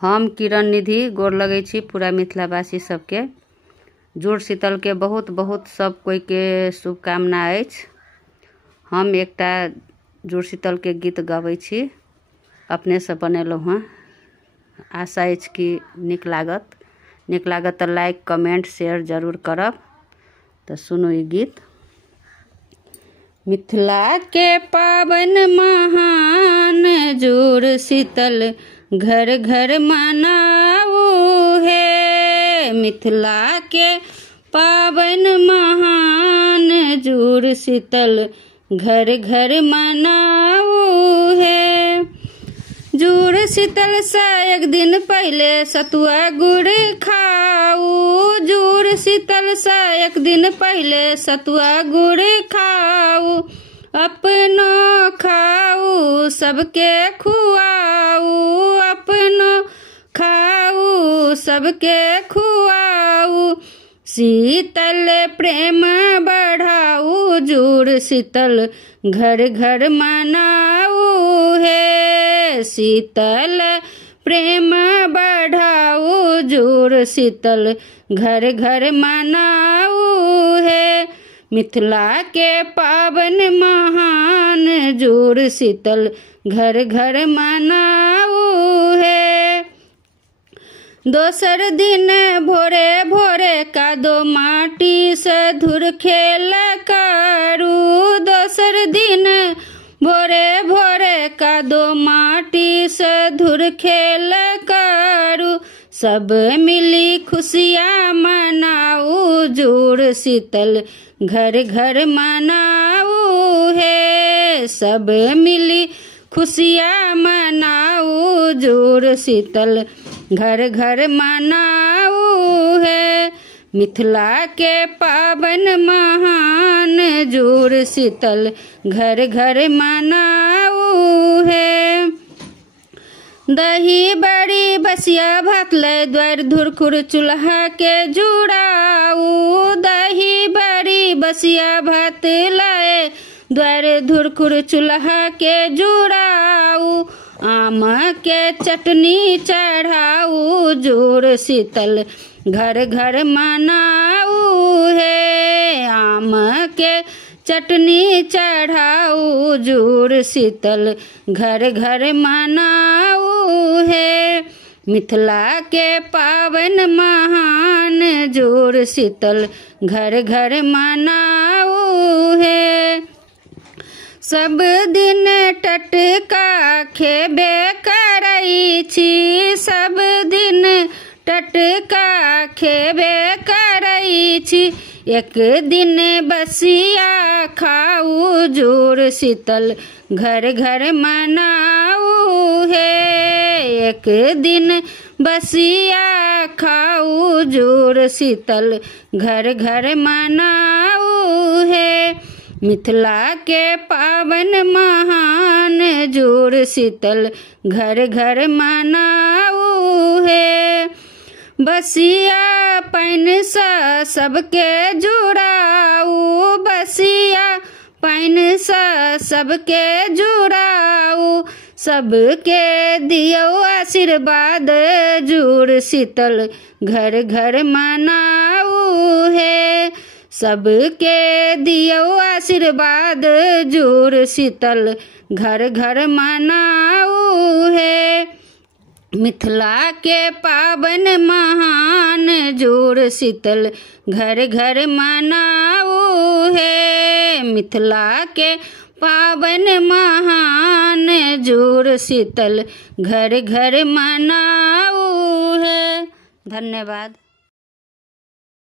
हम किरण निधि गोर लगै छी पूरा मिथिलावासी सबके। जुड़ शीतल के बहुत बहुत सब कोई के शुभकामना अछि। हम एकटा जुड़ शीतल के गीत गबै छी, अपने से बनेलहुँ हँ। आशा अछि कि नीक लागत तो लाइक कमेंट शेयर जरूर करब। तो सुनू ई गीत। मिथिला के पावन महान जुड़ शीतल घर घर मनाऊ है। मिथिला के पावन महान जुड़ शीतल घर घर मनाऊ है। जुड़ शीतल से एक दिन पहले सतुआ गुड़ खाऊ। जुड़ शीतल से एक दिन पहले सतुआ गुड़ खाऊ। अपनो खाऊ सबके खुआऊ। अपनो खाऊ सबके खुआऊ। शीतल प्रेम बढ़ाऊ। जुड़ शीतल घर घर मनाऊ है। शीतल प्रेम बढ़ाऊ। जुड़ शीतल घर घर मनाऊ है। मिथिला के पावन महान जुड़ शीतल घर घर मनाऊ है। दोसर दिन भोरे भोरे कादो माटी से धुर खेल करू। दोसर दिन भोरे भोरे कादो माटी से धुर खेल करू। सब मिली खुशियाँ मनाऊ। जुड़ शीतल घर घर मनाऊ है। सब मिली खुशियाँ मनाऊ। जुड़ शीतल घर घर मनाऊ है। मिथिला के पावन महान जुड़ शीतल घर घर मनाऊ है। दही बड़ी बसिया भात ले द्वार धुरखुर चूल्हा के जुड़ाऊ। दही बड़ी बसिया भात लाए द्वार धुरखुर चूल्हा के जुड़ाऊ। आम के चटनी चढ़ाऊ। जुड़ शीतल घर घर मनाऊ है। आम के चटनी चढ़ाऊ। जुड़ शीतल घर घर मनाऊ है। मिथिला के पावन महान जुड़ शीतल घर घर मनाऊ है। सब दिन टटका खेबे करई छी। सब दिन टटका खेबे करई छी। एक दिन बसिया खाऊ। जुड़ शीतल घर घर मनाऊ है। एक दिन बसिया खाऊ। जुड़ शीतल घर घर मनाऊ है। मिथिला के पावन महान जुड़ शीतल घर घर मनाऊ है। बसिया पैन सा सबके जुड़ाऊ। बसिया पैन सा सबके जुड़ाऊ। सबके दियो आशीर्वाद। जुड़ शीतल घर घर मनाऊ है। सबके दियो आशीर्वाद। जुड़ शीतल घर घर मनाऊ है। मिथिला के पावन महान जुड़ शीतल घर घर मनाऊ है। मिथिला के पावन महान जुड़ शीतल घर घर मनाऊ है। धन्यवाद।